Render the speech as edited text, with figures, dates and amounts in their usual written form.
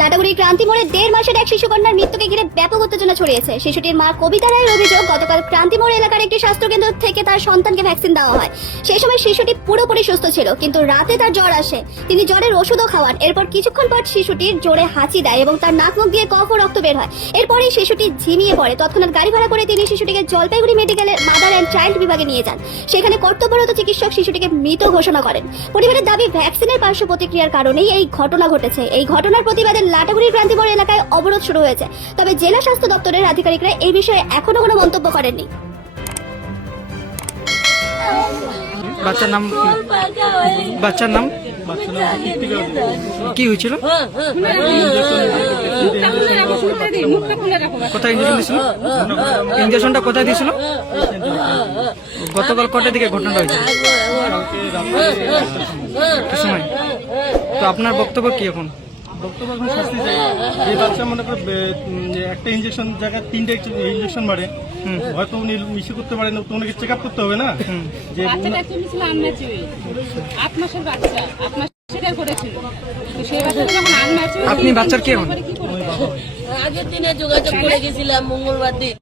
লাটাগুড়ির ক্রান্তি মোড়ে 1.5 মাসের এক শিশুকন্যার মৃত্যুকে ঘিরে ব্যাপক উত্তেজনা ছড়িয়েছে। শিশুটির মা কবিতা রায়ের অভিযোগ, গতকাল ক্রান্তি মোড় এলাকার একটি স্বাস্থ্যকেন্দ্র থেকে তার সন্তানকে ভ্যাকসিন দেওয়া হয়। সেই সময় শিশুটি পুরোপুরি সুস্থ ছিল, কিন্তু রাতে তার জ্বর আসে। তিনি জ্বরের ওষুধও খাওয়ান। এরপর কিছুক্ষণ পর শিশুটির জোরে হাঁচি দেয় এবং তার নাক মুখ দিয়ে কফ ও রক্ত বের হয়। এরপরই শিশুটি ঝিমিয়ে পড়ে। তৎক্ষণাৎ গাড়ি ভাড়া করে তিনি শিশুটিকে জলপাইগুড়ি মেডিকেলের মাদার অ্যান্ড চাইল্ড বিভাগে নিয়ে যান। সেখানে কর্তব্যরত চিকিৎসক শিশুটিকে মৃত ঘোষণা করেন। পরিবারের দাবি, ভ্যাকসিনের পার্শ্ব প্রতিক্রিয়ার কারণেই এই ঘটনা ঘটেছে। এই ঘটনার প্রতিবাদে লাটাগুড়ির ক্রান্তি মোড় এলাকায় অবরোধ শুরু হয়েছে। তবে জেলা স্বাস্থ্য দপ্তরের আধিকারিকরা এই বিষয়ে এখনো কোনো মন্তব্য করেননি। বাচ্চার নাম কি হয়েছিল? কোথায় ইঞ্জেকশন দিয়েছিল? ইঞ্জেকশনটা কোথায় দিয়েছিল? গতকাল কটার দিকে ঘটনাটা হয়েছে? সময়। তো আপনার বক্তব্য কি এখন? বক্তব্য এখন শাস্তি চাই। এই বাচ্চা মনে করে একটা ইঞ্জেকশন জায়গায় 3টে ইঞ্জেকশন মারে, হয়তো উনি মিশে করতে পারেন, তো উনিকে চেক আপ করতে হবে না যে আপনি বাচ্চার কে হন? আগের দিনে যোগাযোগ করে গেছিলাম মঙ্গলবার দিন।